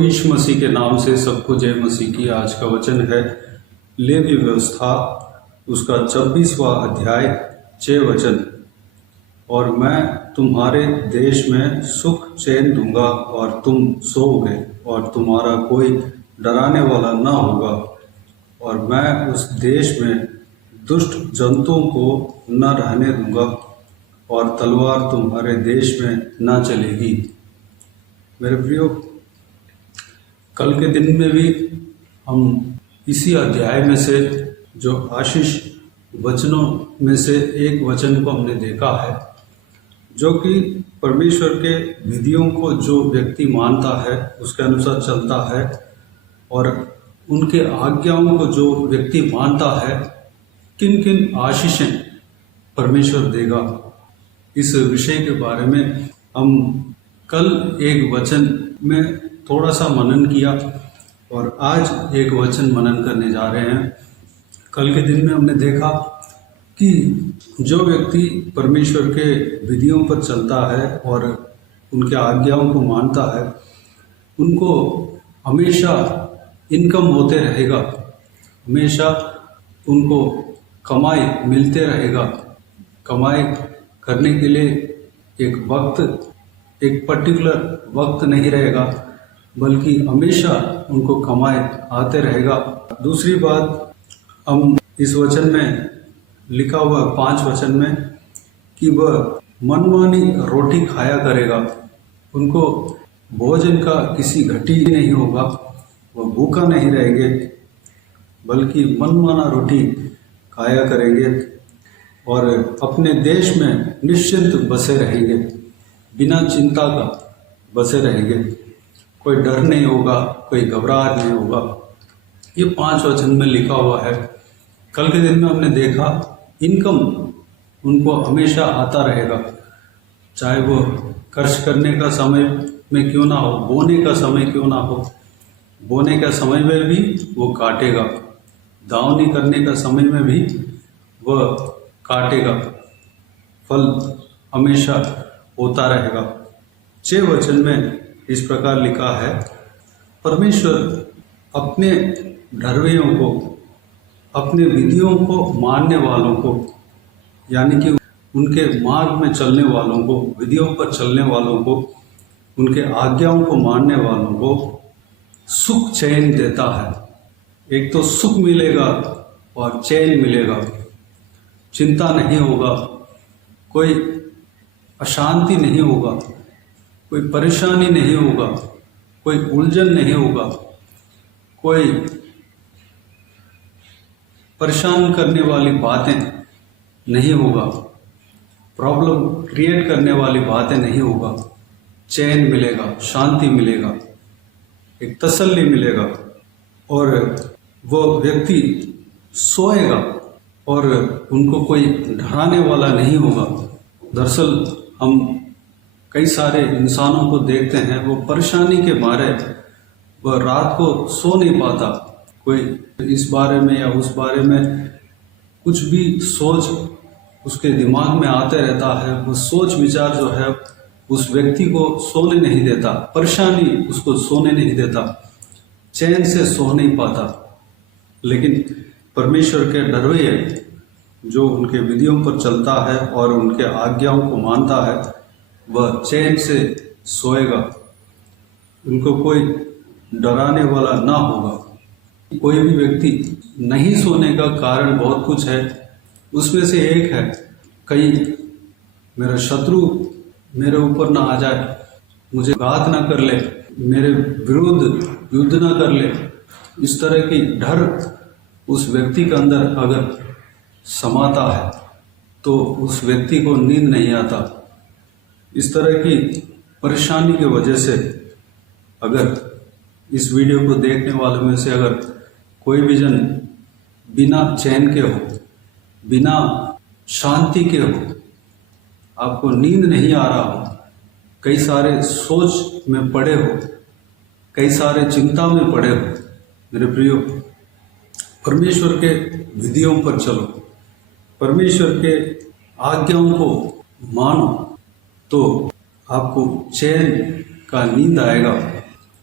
प्रभु यीशु मसीह के नाम से सबको जय मसीह की। आज का वचन है लेवी व्यवस्था, उसका 26वां अध्याय 6 वचन। और मैं तुम्हारे देश में सुख चैन दूंगा और तुम सोओगे और तुम्हारा कोई डराने वाला न होगा। और मैं उस देश में दुष्ट जंतुओं को न रहने दूंगा और तलवार तुम्हारे देश में न चलेगी। मेरे प्रियो, कल के दिन में भी हम इसी अध्याय में से जो आशीष वचनों में से एक वचन को हमने देखा है, जो कि परमेश्वर के विधियों को जो व्यक्ति मानता है, उसके अनुसार चलता है और उनके आज्ञाओं को जो व्यक्ति मानता है, किन किन आशीषें परमेश्वर देगा। इस विषय के बारे में हम कल एक वचन में थोड़ा सा मनन किया और आज एक वचन मनन करने जा रहे हैं। कल के दिन में हमने देखा कि जो व्यक्ति परमेश्वर के विधियों पर चलता है और उनके आज्ञाओं को मानता है, उनको हमेशा इनकम होते रहेगा, हमेशा उनको कमाई मिलते रहेगा। कमाई करने के लिए एक पर्टिकुलर वक्त नहीं रहेगा, बल्कि हमेशा उनको कमाई आते रहेगा। दूसरी बात, हम इस वचन में लिखा हुआ 5 वचन में कि वह मनमानी रोटी खाया करेगा, उनको भोजन का किसी घटी नहीं होगा, वह भूखा नहीं रहेंगे, बल्कि मनमाना रोटी खाया करेंगे और अपने देश में निश्चिंत बसे रहेंगे, बिना चिंता का बसे रहेंगे। कोई डर नहीं होगा, कोई घबराहट नहीं होगा। ये 5 वचन में लिखा हुआ है। कल के दिन में हमने देखा इनकम उनको हमेशा आता रहेगा, चाहे वो खर्च करने का समय में क्यों ना हो, बोने का समय क्यों ना हो, बोने का समय में भी वो काटेगा, दावनी करने का समय में भी वह काटेगा, फल हमेशा होता रहेगा। 6 वचन में इस प्रकार लिखा है, परमेश्वर अपने डरवैयों को, अपने विधियों को मानने वालों को, यानी कि उनके मार्ग में चलने वालों को, विधियों पर चलने वालों को, उनके आज्ञाओं को मानने वालों को सुख चैन देता है। एक तो सुख मिलेगा और चैन मिलेगा, चिंता नहीं होगा, कोई अशांति नहीं होगा, कोई परेशानी नहीं होगा, कोई उलझन नहीं होगा, कोई परेशान करने वाली बातें नहीं होगा, प्रॉब्लम क्रिएट करने वाली बातें नहीं होगा। चैन मिलेगा, शांति मिलेगा, एक तसल्ली मिलेगा और वो व्यक्ति सोएगा और उनको कोई डराने वाला नहीं होगा। दरअसल हम कई सारे इंसानों को देखते हैं, वो परेशानी के मारे वह रात को सो नहीं पाता, कोई इस बारे में या उस बारे में कुछ भी सोच उसके दिमाग में आते रहता है। वो सोच विचार जो है उस व्यक्ति को सोने नहीं देता, परेशानी उसको सोने नहीं देता, चैन से सो नहीं पाता। लेकिन परमेश्वर के डरवैये जो उनके विधियों पर चलता है और उनके आज्ञाओं को मानता है, वह चैन से सोएगा, उनको कोई डराने वाला ना होगा। कोई भी व्यक्ति नहीं सोने का कारण बहुत कुछ है, उसमें से एक है कहीं मेरा शत्रु मेरे ऊपर ना आ जाए, मुझे घात ना कर ले, मेरे विरुद्ध युद्ध ना कर ले। इस तरह की डर उस व्यक्ति के अंदर अगर समाता है तो उस व्यक्ति को नींद नहीं आता। इस तरह की परेशानी की वजह से अगर इस वीडियो को देखने वालों में से अगर कोई भी जन बिना चैन के हो, बिना शांति के हो, आपको नींद नहीं आ रहा हो, कई सारे सोच में पड़े हो, कई सारे चिंता में पड़े हो, मेरे प्रियो, परमेश्वर के विधियों पर चलो, परमेश्वर के आज्ञाओं को मानो, तो आपको चैन का नींद आएगा,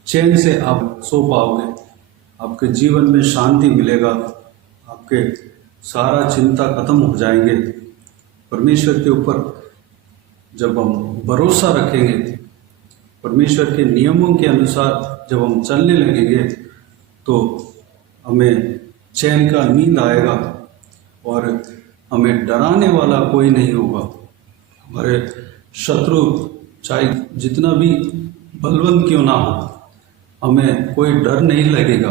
चैन से आप सो पाओगे, आपके जीवन में शांति मिलेगा, आपके सारा चिंता खत्म हो जाएंगे। परमेश्वर के ऊपर जब हम भरोसा रखेंगे, परमेश्वर के नियमों के अनुसार जब हम चलने लगेंगे तो हमें चैन का नींद आएगा और हमें डराने वाला कोई नहीं होगा। हमारे शत्रु चाहे जितना भी बलवंत क्यों ना हो, हमें कोई डर नहीं लगेगा,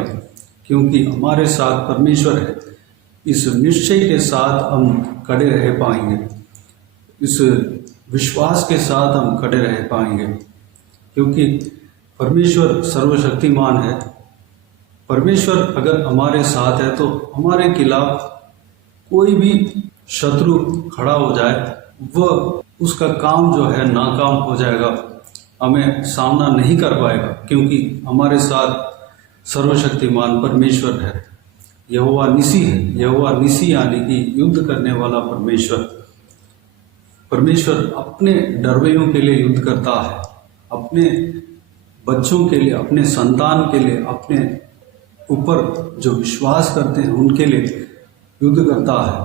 क्योंकि हमारे साथ परमेश्वर है। इस निश्चय के साथ हम खड़े रह पाएंगे, इस विश्वास के साथ हम खड़े रह पाएंगे, क्योंकि परमेश्वर सर्वशक्तिमान है। परमेश्वर अगर हमारे साथ है तो हमारे खिलाफ कोई भी शत्रु खड़ा हो जाए, वह उसका काम जो है नाकाम हो जाएगा, हमें सामना नहीं कर पाएगा, क्योंकि हमारे साथ सर्वशक्तिमान परमेश्वर है। यहोवा निसी है। यहोवा निसी यानी कि युद्ध करने वाला परमेश्वर। परमेश्वर अपने डरवैयों के लिए युद्ध करता है, अपने बच्चों के लिए, अपने संतान के लिए, अपने ऊपर जो विश्वास करते हैं उनके लिए युद्ध करता है,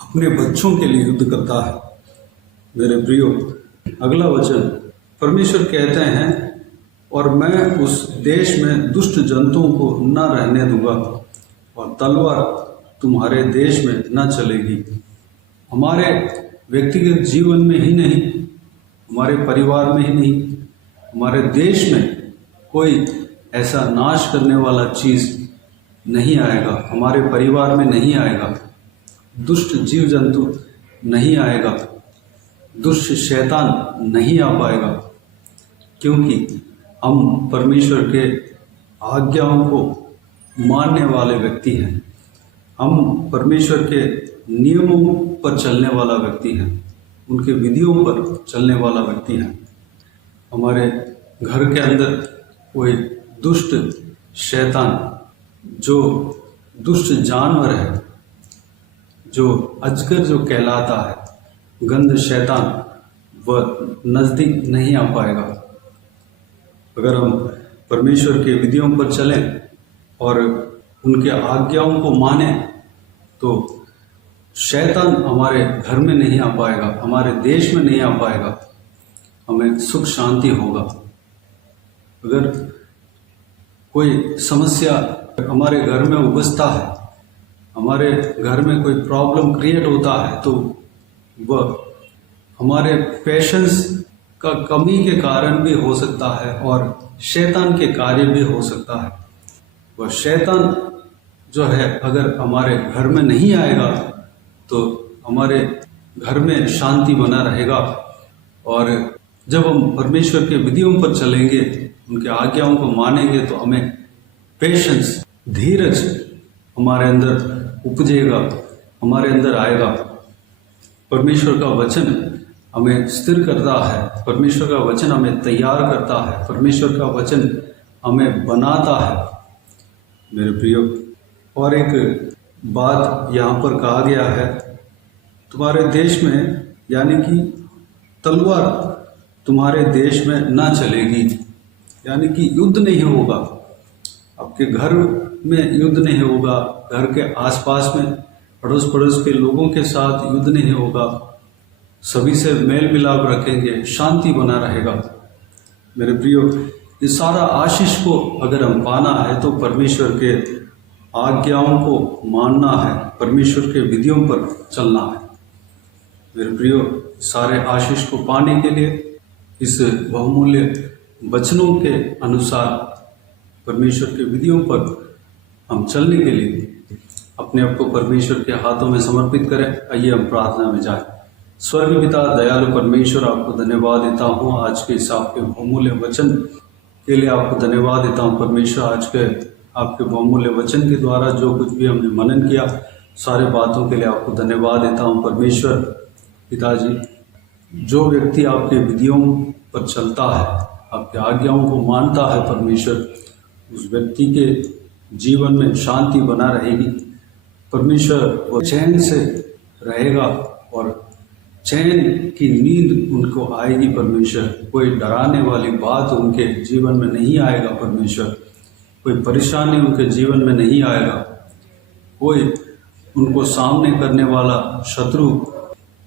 अपने बच्चों के लिए युद्ध करता है। मेरे प्रियो, अगला वचन परमेश्वर कहते हैं, और मैं उस देश में दुष्ट जंतुओं को न रहने दूंगा और तलवार तुम्हारे देश में न चलेगी। हमारे व्यक्तिगत जीवन में ही नहीं, हमारे परिवार में ही नहीं, हमारे देश में कोई ऐसा नाश करने वाला चीज नहीं आएगा, हमारे परिवार में नहीं आएगा, दुष्ट जीव जंतु नहीं आएगा, दुष्ट शैतान नहीं आ पाएगा, क्योंकि हम परमेश्वर के आज्ञाओं को मानने वाले व्यक्ति हैं। हम परमेश्वर के नियमों पर चलने वाला व्यक्ति हैं, उनके विधियों पर चलने वाला व्यक्ति हैं। हमारे घर के अंदर कोई दुष्ट शैतान, जो दुष्ट जानवर है, जो अजगर जो कहलाता है, गंध शैतान, वह नज़दीक नहीं आ पाएगा। अगर हम परमेश्वर के विधियों पर चलें और उनके आज्ञाओं को माने तो शैतान हमारे घर में नहीं आ पाएगा, हमारे देश में नहीं आ पाएगा, हमें सुख शांति होगा। अगर कोई समस्या हमारे घर में उपजता है, हमारे घर में कोई प्रॉब्लम क्रिएट होता है, तो वह हमारे पेशेंस का कमी के कारण भी हो सकता है और शैतान के कार्य भी हो सकता है। वह शैतान जो है अगर हमारे घर में नहीं आएगा तो हमारे घर में शांति बना रहेगा। और जब हम परमेश्वर के विधियों पर चलेंगे, उनके आज्ञाओं को मानेंगे, तो हमें पेशेंस, धीरज हमारे अंदर उपजेगा, हमारे अंदर आएगा। परमेश्वर का वचन हमें स्थिर करता है, परमेश्वर का वचन हमें तैयार करता है, परमेश्वर का वचन हमें बनाता है। मेरे प्रियो, और एक बात यहाँ पर कहा गया है, तुम्हारे देश में, यानी कि तलवार तुम्हारे देश में ना चलेगी, यानी कि युद्ध नहीं होगा, आपके घर में युद्ध नहीं होगा, घर के आसपास में अड़ोस पड़ोस के लोगों के साथ युद्ध नहीं होगा, सभी से मेल मिलाप रखेंगे, शांति बना रहेगा। मेरे प्रियो, इस सारा आशीष को अगर हम पाना है तो परमेश्वर के आज्ञाओं को मानना है, परमेश्वर के विधियों पर चलना है। मेरे प्रियो, सारे आशीष को पाने के लिए इस बहुमूल्य वचनों के अनुसार परमेश्वर के विधियों पर हम चलने के लिए अपने आप को परमेश्वर के हाथों में समर्पित करें। आइए हम प्रार्थना में जाएं। स्वर्गीय पिता, दयालु परमेश्वर, आपको धन्यवाद देता हूँ आज के इस आपके बहुमूल्य वचन के लिए। आपको धन्यवाद देता हूँ परमेश्वर, आज के आपके बहुमूल्य वचन के द्वारा जो कुछ भी हमने मनन किया, सारे बातों के लिए आपको धन्यवाद देता हूँ परमेश्वर। पिताजी, जो व्यक्ति आपके विधियों पर चलता है, आपके आज्ञाओं को मानता है परमेश्वर, उस व्यक्ति के जीवन में शांति बना रहेगी। परमेश्वर वो चैन से रहेगा और चैन की नींद उनको आएगी परमेश्वर। कोई डराने वाली बात उनके जीवन में नहीं आएगा परमेश्वर। कोई परेशानी उनके जीवन में नहीं आएगा। कोई उनको सामने करने वाला शत्रु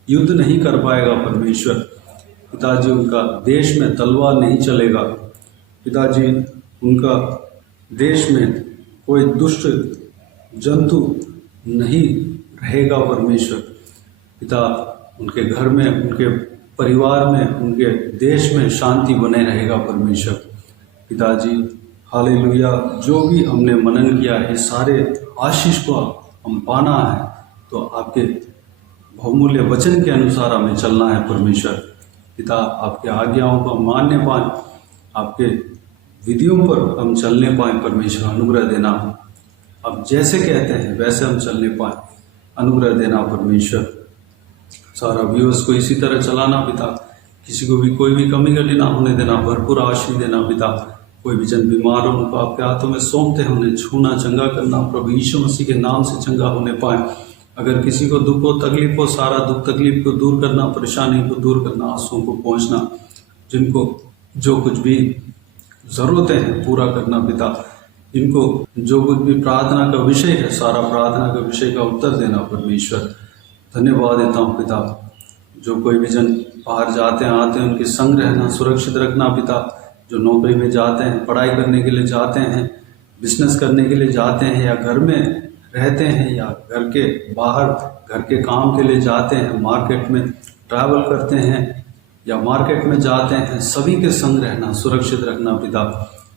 युद्ध नहीं कर पाएगा परमेश्वर। पिताजी उनका देश में तलवार नहीं चलेगा। पिताजी उनका देश में कोई दुष्ट जंतु नहीं रहेगा परमेश्वर। पिता उनके घर में, उनके परिवार में, उनके देश में शांति बने रहेगा परमेश्वर। पिताजी हालेलुया, जो भी हमने मनन किया है सारे आशीष को हम पाना है तो आपके बहुमूल्य वचन के अनुसार हमें चलना है परमेश्वर। पिता आपके आज्ञाओं को हम मानने पाएं, आपके विधियों पर हम चलने पाएं परमेश्वर, अनुग्रह देना। अब जैसे कहते हैं वैसे हम चलने पाएं, अनुग्रह देना परमेश्वर। सारा व्यूअर्स को इसी तरह चलाना पिता, किसी को भी कोई भी कमी घटी ना होने देना, भरपूर आशीष देना पिता। कोई भी जन बीमार हो उनको आपके हाथों में सौंपते हैं, उन्हें छूना, चंगा करना प्रभु यीशु मसीह के नाम से चंगा होने पाए। अगर किसी को दुख हो, तकलीफ हो, सारा दुख तकलीफ को दूर करना, परेशानी को दूर करना, आंसुओं को पहुंचना, जिनको जो कुछ भी जरूरतें हैं पूरा करना पिता। इनको जो कुछ भी प्रार्थना का विषय है, सारा प्रार्थना का विषय का उत्तर देना परमेश्वर। धन्यवाद देता हूँ पिता। जो कोई भी जन बाहर जाते हैं आते हैं, उनके संग रहना, सुरक्षित रखना पिता। जो नौकरी में जाते हैं, पढ़ाई करने के लिए जाते हैं, बिजनेस करने के लिए जाते हैं, या घर में रहते हैं, या घर के बाहर घर के काम के लिए जाते हैं, मार्केट में ट्रैवल करते हैं या मार्केट में जाते हैं, सभी के संग रहना, सुरक्षित रखना पिता।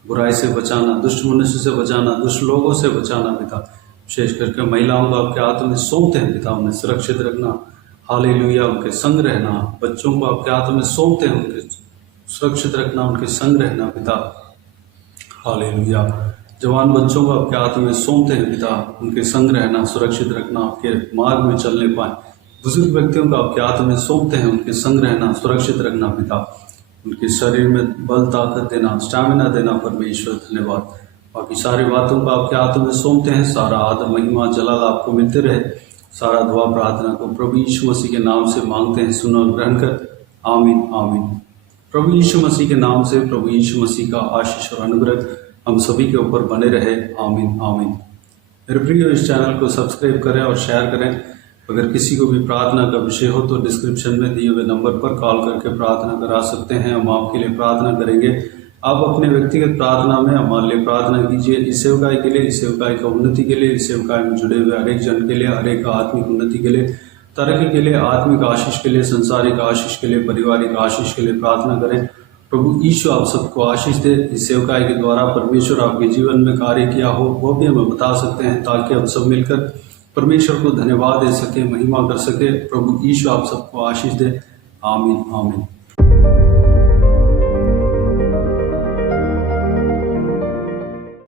बुराई से बचाना, दुष्ट मनुष्य से बचाना, दुष्ट लोगों से बचाना पिता। विशेष करके महिलाओं को आपके हाथों में सौंपते हैं पिता, उन्हें सुरक्षित रखना। हालेलुया, उनके संग रहना। बच्चों को आपके हाथों में सौंपते हैं, उनके सुरक्षित रखना, उनके संग रहना पिता। हालेलुया, जवान बच्चों को आपके हाथों में सौंपते हैं पिता, उनके संग रहना, सुरक्षित रखना, आपके मार्ग में चलने पाए। बुजुर्ग व्यक्तियों को आपके हाथों में सौंपते हैं, उनके संग रहना, सुरक्षित रखना पिता। उनके शरीर में बल ताकत देना, स्टैमिना देना परमेश्वर, धन्यवाद। बाकी सारी बातों को आपके हाथों में सौंपते हैं। सारा आदर महिमा जलाल आपको मिलते रहे। सारा दुआ प्रार्थना को प्रभु यीशु मसीह के नाम से मांगते हैं, सुनो और ग्रहण कर। आमीन आमीन। प्रभु यीशु मसीह के नाम से प्रभु यीशु मसीह का आशीष और अनुग्रह हम सभी के ऊपर बने रहे। आमीन आमीन। मेरे प्रिय, इस चैनल को सब्सक्राइब करें और शेयर करें। अगर किसी को भी प्रार्थना का विषय हो तो डिस्क्रिप्शन में दिए हुए नंबर पर कॉल करके प्रार्थना करा सकते हैं। हम आपके लिए प्रार्थना करेंगे। आप अपने व्यक्तिगत प्रार्थना में हमारे लिए प्रार्थना कीजिए। इस सेवकाई के लिए, इस सेवकाई का उन्नति के लिए, इस सेवकाई में जुड़े हुए हर एक जन के लिए, हर एक आत्मिक उन्नति के लिए, तरक्की के लिए, आत्मिक आशीष के लिए, संसारिक आशीष के लिए, पारिवारिक आशीष के लिए प्रार्थना करें। प्रभु यीशु आप सबको आशीष दे। इस सेवकाई के द्वारा परमेश्वर आपके जीवन में कार्य किया हो वो भी हमें बता सकते हैं, ताकि हम सब मिलकर परमेश्वर को धन्यवाद दे सके, महिमा कर सके। प्रभु यीशु आप सबको आशीष दे। आमीन आमीन।